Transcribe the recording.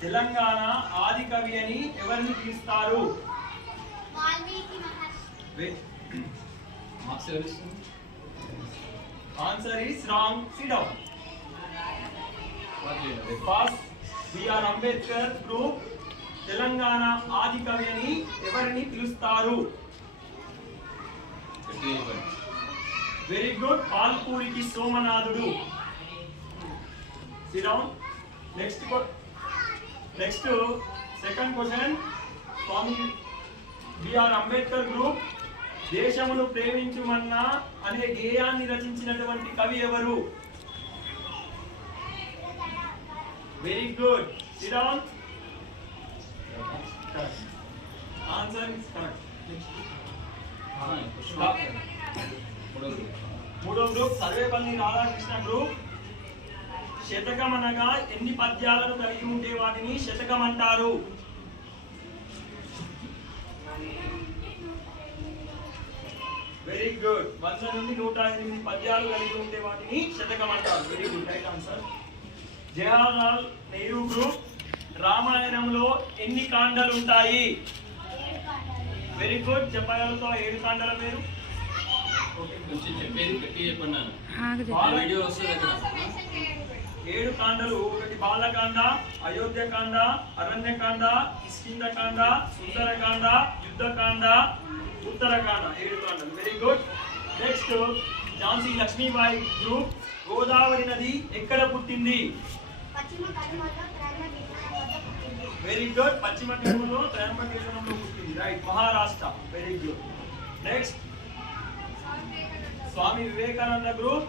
తెలంగాణ ఆది కవి అని ఎవరిని పిలుస్తారు? Answer is wrong. Sit down. First B R Ambedkar group Telangana ఆది కవి అని ఎవరిని పిలుస్తారు? Very good. పాల్పూరికి సోమనాథుడు. Sit down. Next second question. Swami B R Ambedkar group దేశమును ప్రేమించుమన్నా అనే గేయాన్ని రచించినటువంటి కవి ఎవరు? Very good. Sit down. Answer is correct. మూడో గ్రూప్ సర్వేపల్లి రాధాకృష్ణ గ్రూప్ శతకం అనగా ఎన్ని పద్యాలను కలిగి ఉంటే వాటిని శతకం అంటారు? Very good. 100 నుండి 108 పద్యాలు కలిగి ఉంటే వాటిని శతకం అంటారు. Very good. Right answer. Jawaharlal Nehru group రామాయణంలో ఎన్ని కాండలు ఉంటాయి? Very good. చెప్పగలుగుతా 7 కాండల పేరు? ఏడు కాండలు. ఒకటి బాలకాండ, అయోధ్యకాండ, అరణ్యకాండ, కిష్కింధకాండ, సుందరకాండ, యుద్ధకాండ, ఉత్తరకాండ. 7 కాండలు. Very good. Next Jhansi Lakshmibai group Godavari నది ఎక్కడ పుట్టింది? Very good. పశ్చిమ కనుమలో త్రయంబకేశ్వరంలో పుట్టింది. Right. Maharashtra. Very good. Next Swami Vivekananda group